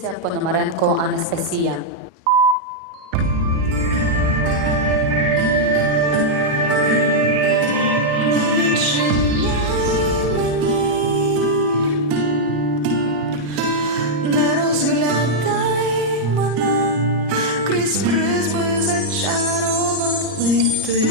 Місяця Пономаренко Анастасія. Крізь призми зачарований ти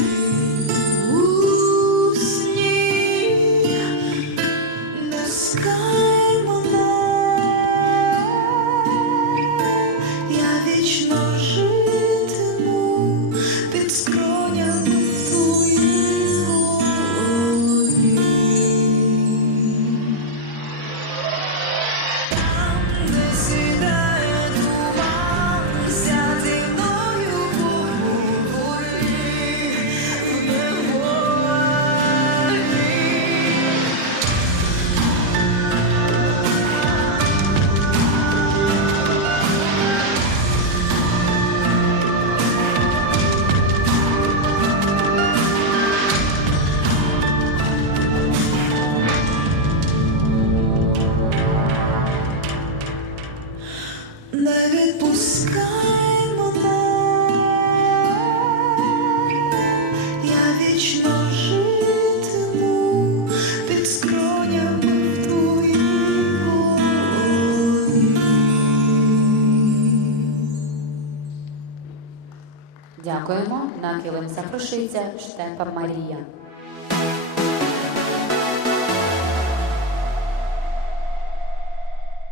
Дякуємо на килим запрошується штепа Марія.